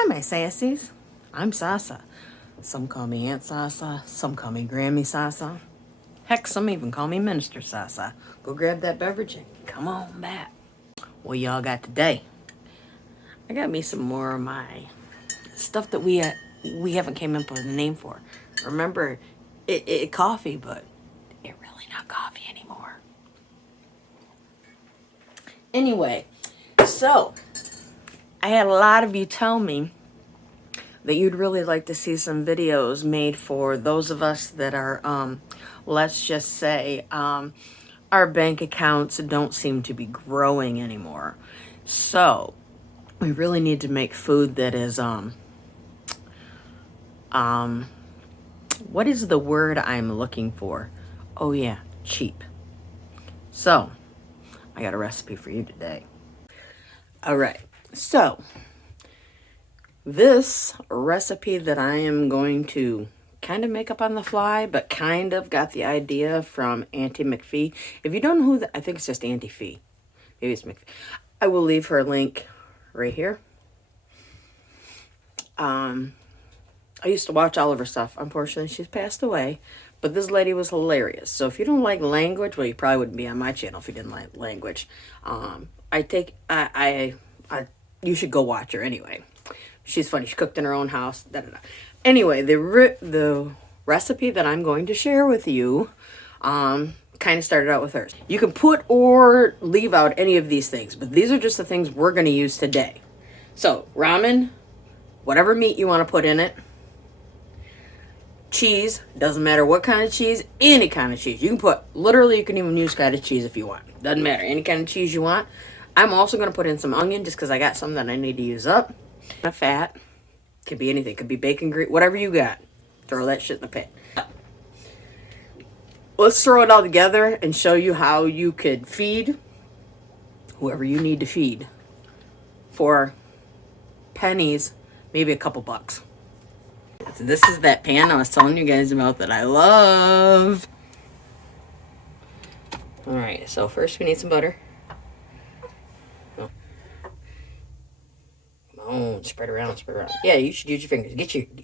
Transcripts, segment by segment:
Hi, my sassies. I'm Sasa. Some call me Aunt Sasa. Some call me Grammy Sasa. Heck, some even call me Minister Sasa. Go grab that beverage and come on back. What y'all got today? I got me some more of my stuff that we haven't came up with a name for. Remember, it coffee, but it really not coffee anymore. Anyway, so I had a lot of you tell me that you'd really like to see some videos made for those of us that are, let's just say, our bank accounts don't seem to be growing anymore. So we really need to make food that is, what is the word I'm looking for? Oh yeah, cheap. So I got a recipe for you today. All right, so this recipe that I am going to kind of make up on the fly, but kind of got the idea from Auntie McPhee. If you don't know who, I think it's just Auntie Fee. Maybe it's McPhee. I will leave her link right here. I used to watch all of her stuff. Unfortunately, she's passed away. But this lady was hilarious. So if you don't like language, well, you probably wouldn't be on my channel if you didn't like language. You should go watch her anyway. She's funny. She cooked in her own house. Da, da, da. Anyway, the recipe that I'm going to share with you kind of started out with hers. You can put or leave out any of these things, but these are just the things we're going to use today. So, ramen, whatever meat you want to put in it. Cheese, doesn't matter what kind of cheese, any kind of cheese. You can put, literally you can even use cottage cheese if you want. Doesn't matter, any kind of cheese you want. I'm also going to put in some onion just because I got some that I need to use up. A fat, could be anything, could be bacon grease, whatever you got. Throw that shit in the pan. Let's throw it all together and show you how you could feed whoever you need to feed for pennies, maybe a couple bucks. So this is that pan I was telling you guys about that I love. Alright, so first we need some butter. Oh. Come on, spread around, spread around. Yeah, you should use your fingers.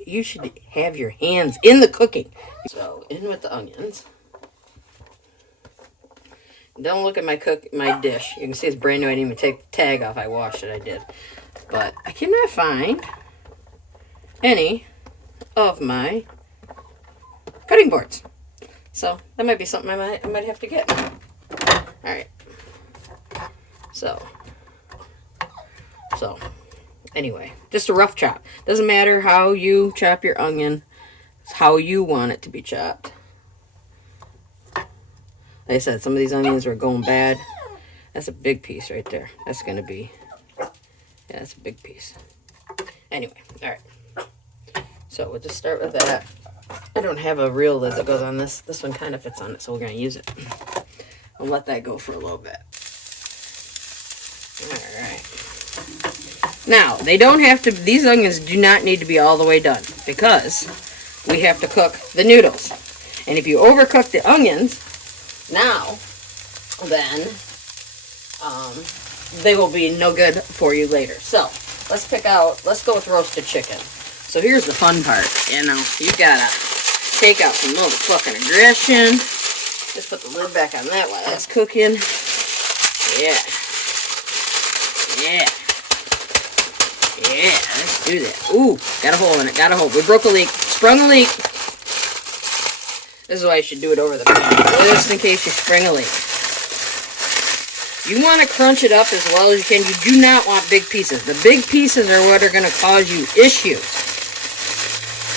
You should have your hands in the cooking. So, in with the onions. Don't look at my dish. You can see it's brand new. I didn't even take the tag off. I washed it, I did. But I cannot find any of my cutting boards. So that might be something I might have to get. Alright. So anyway, just a rough chop. Doesn't matter how you chop your onion. It's how you want it to be chopped. Like I said, some of these onions were going bad. That's a big piece right there. That's going to be, yeah, that's a big piece. Anyway, alright. So we'll just start with that. I don't have a real lid that goes on this. This one kind of fits on it, so we're going to use it. I'll let that go for a little bit. Alright. Now, they don't have to, these onions do not need to be all the way done because we have to cook the noodles. And if you overcook the onions, now, then, they will be no good for you later. So, let's go with roasted chicken. So here's the fun part, you know, you gotta take out some motherfucking aggression. Just put the lid back on that while that's cooking. Yeah. Yeah. Yeah, let's do that. Ooh, got a hole in it, got a hole. We broke a leak, sprung a leak. This is why you should do it over the pan, just in case you spring a leak. You want to crunch it up as well as you can. You do not want big pieces. The big pieces are what are going to cause you issues.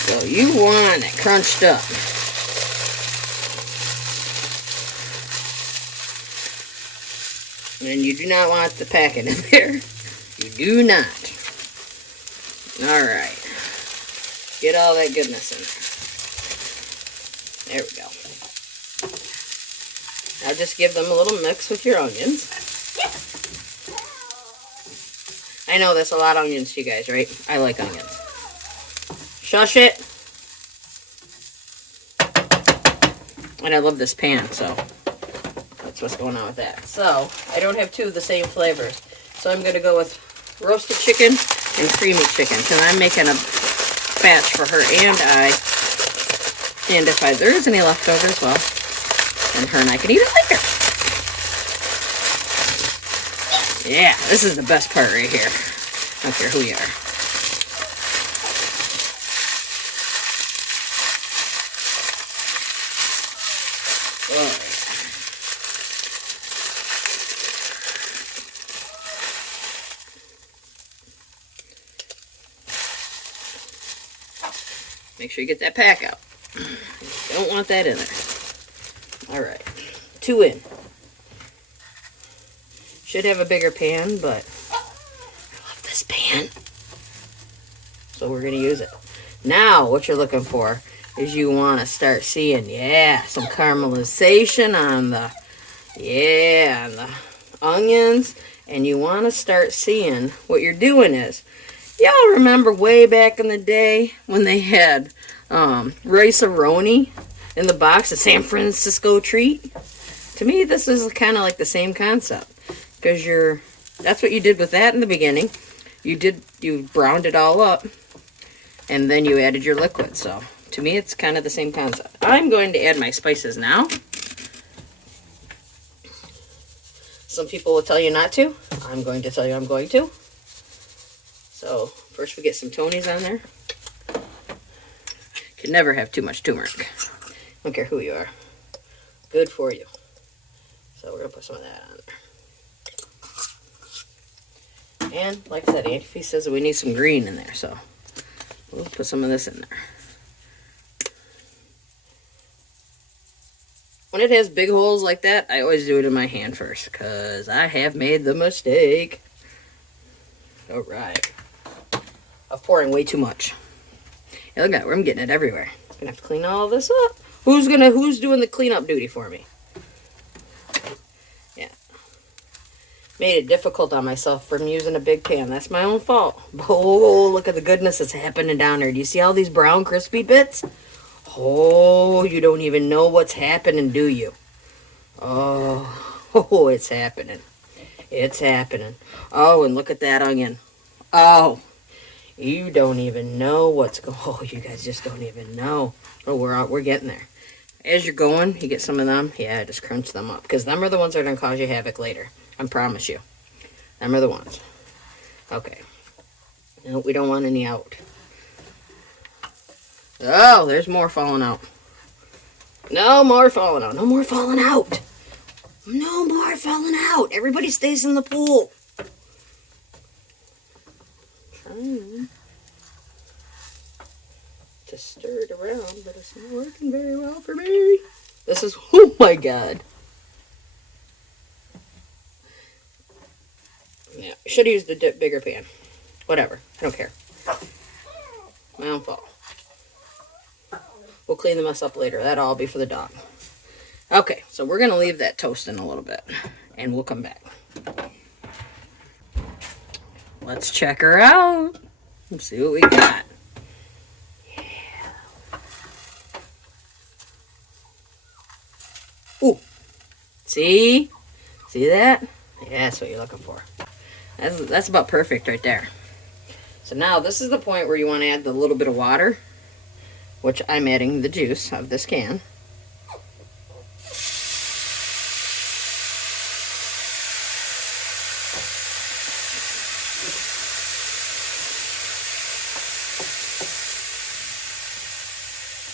So you want it crunched up. And you do not want the packet in there. You do not. Alright. Get all that goodness in there. There we go. Now just give them a little mix with your onions. I know that's a lot of onions to you guys, right? I like onions. Shush it. And I love this pan, so that's what's going on with that. So, I don't have two of the same flavors. So I'm going to go with roasted chicken. and creamy chicken, because I'm making a batch for her and I. And if there is any leftovers, well, then her and I can eat it later. Yeah, this is the best part right here. I don't care who you are. Oh. Make sure you get that pack out. You don't want that in there. Alright. 2 in. Should have a bigger pan, but I love this pan. So we're going to use it. Now, what you're looking for is you want to start seeing, yeah, some caramelization on the onions. And you want to start seeing, what you're doing is, y'all remember way back in the day when they had rice-a-roni in the box, a San Francisco treat? To me, this is kind of like the same concept. Because that's what you did with that in the beginning. You browned it all up, and then you added your liquid. So, to me, it's kind of the same concept. I'm going to add my spices now. Some people will tell you not to. I'm going to tell you I'm going to. So, first we get some Tonys on there. Can never have too much turmeric. Don't care who you are. Good for you. So, we're going to put some of that on there. And, like I said, Auntie Fee says that we need some green in there, so we'll put some of this in there. When it has big holes like that, I always do it in my hand first, because I have made the mistake. Alright. Of pouring way too much. Yeah, look at that, I'm getting it everywhere. I'm going to have to clean all this up. Who's doing the cleanup duty for me? Yeah. Made it difficult on myself from using a big pan. That's my own fault. Oh, look at the goodness that's happening down there. Do you see all these brown crispy bits? Oh, you don't even know what's happening, do you? Oh, it's happening. It's happening. Oh, and look at that onion. Oh, you don't even know what's going. Oh, you guys just don't even know. Oh, we're getting there. As you're going, you get some of them. Yeah, just crunch them up, because them are the ones that are gonna cause you havoc later. I promise you. Them are the ones. Okay. No, we don't want any out. Oh, there's more falling out. No more falling out. No more falling out. No more falling out. Everybody stays in the pool. Trying to stir it around, but it's not working very well for me. This is, oh my God. Yeah, should have used the bigger pan. Whatever. I don't care. My own fault. We'll clean the mess up later. That'll all be for the dog. Okay, so we're going to leave that toasting a little bit, and we'll come back. Let's check her out. Let's see what we got. Yeah. Ooh. See? See that? Yeah, that's what you're looking for. That's about perfect right there. So now this is the point where you want to add the little bit of water, which I'm adding the juice of this can.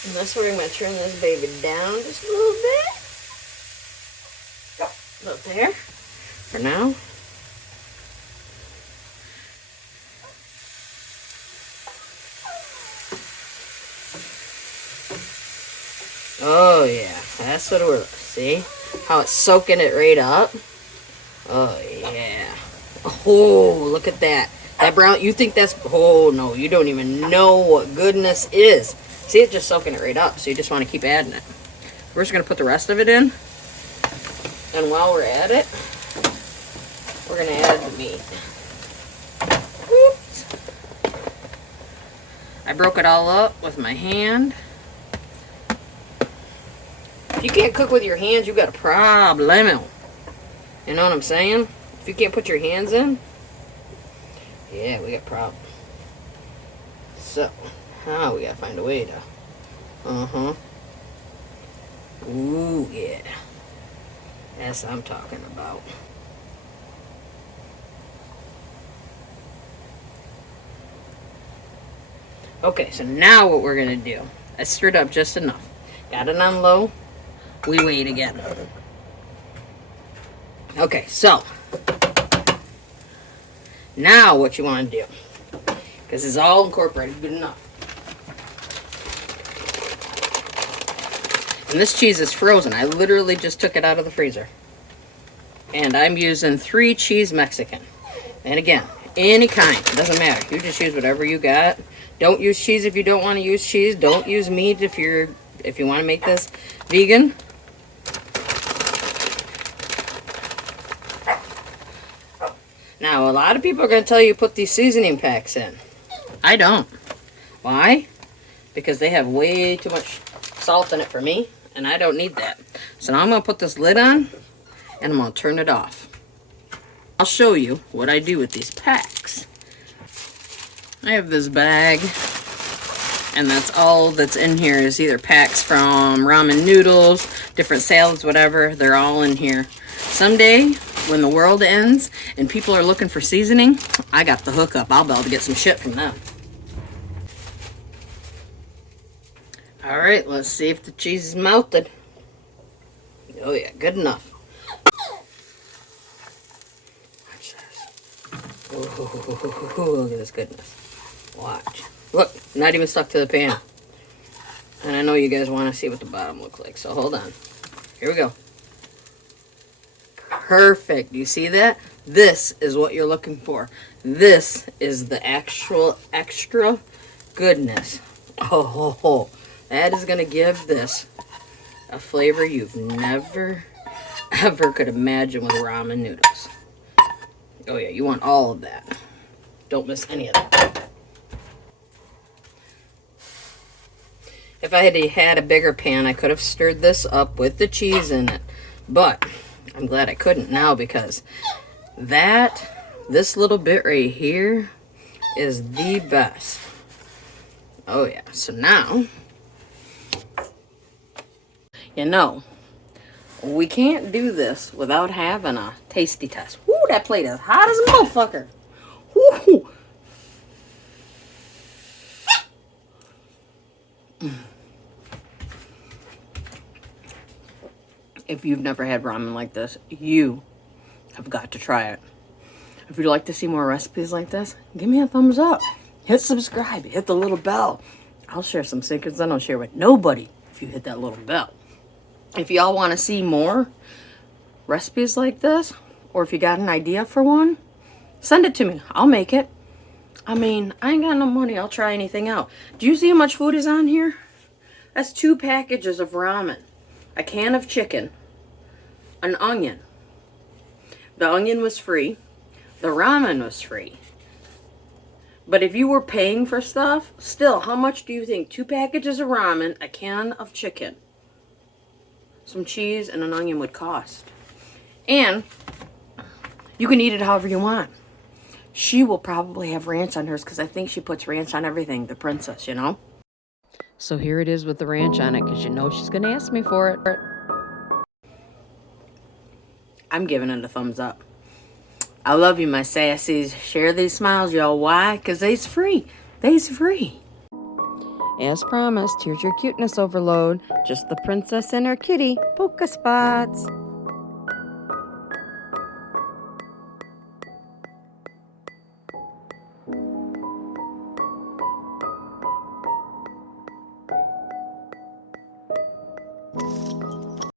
And that's where I'm going to turn this baby down just a little bit. Up there. For now. Oh yeah, that's what we're, see? How it's soaking it right up? Oh yeah. Oh, look at that. That brown, you think that's, oh no, you don't even know what goodness is. See, it's just soaking it right up, so you just want to keep adding it. We're just going to put the rest of it in. And while we're at it, we're going to add the meat. Oops. I broke it all up with my hand. If you can't cook with your hands, you got a problem. You know what I'm saying? If you can't put your hands in, yeah, we got a problem. So, now we gotta find a way to... Ooh, yeah. That's what I'm talking about. Okay, so now what we're gonna do, I stirred up just enough. Got it on low. We wait again. Okay, so now what you want to do, because it's all incorporated good enough. And this cheese is frozen. I literally just took it out of the freezer. And I'm using 3 cheese Mexican. And again, any kind, it doesn't matter. You just use whatever you got. Don't use cheese if you don't want to use cheese. Don't use meat if you want to make this vegan. Now, a lot of people are going to tell you put these seasoning packs in. I don't. Why? Because they have way too much salt in it for me, and I don't need that. So now I'm going to put this lid on, and I'm going to turn it off. I'll show you what I do with these packs. I have this bag, and that's all that's in here is either packs from ramen noodles, different salads, whatever. They're all in here. Someday, when the world ends and people are looking for seasoning, I got the hookup. I'll be able to get some shit from them. All right, let's see if the cheese is melted. Oh yeah, good enough. Watch this. Ooh, look at this goodness. Watch. Look, not even stuck to the pan. And I know you guys want to see what the bottom looks like, so hold on. Here we go. Perfect. You see that? This is what you're looking for. This is the actual extra goodness. Oh, that is going to give this a flavor you've never, ever could imagine with ramen noodles. Oh yeah, you want all of that. Don't miss any of that. If I had a bigger pan, I could have stirred this up with the cheese in it. But I'm glad I couldn't now, because this little bit right here is the best. Oh yeah, so now, you know, we can't do this without having a tasty test. Woo, that plate is hot as a motherfucker. Woo. If you've never had ramen like this, you have got to try it. If you'd like to see more recipes like this, give me a thumbs up. Hit subscribe. Hit the little bell. I'll share some secrets I don't share with nobody if you hit that little bell. If y'all want to see more recipes like this, or if you got an idea for one, send it to me. I'll make it. I mean, I ain't got no money. I'll try anything out. Do you see how much food is on here? That's 2 packages of ramen. A can of chicken, an onion. The onion was free. The ramen was free. But if you were paying for stuff, still, how much do you think 2 packages of ramen, a can of chicken, some cheese, and an onion would cost? And you can eat it however you want. She will probably have ranch on hers, because I think she puts ranch on everything, the princess, you know? So here it is with the ranch on it, because you know she's going to ask me for it. I'm giving it a thumbs up. I love you, my sassies. Share these smiles, y'all. Why? Because they's free. They's free. As promised, here's your cuteness overload. Just the princess and her kitty. Polka spots.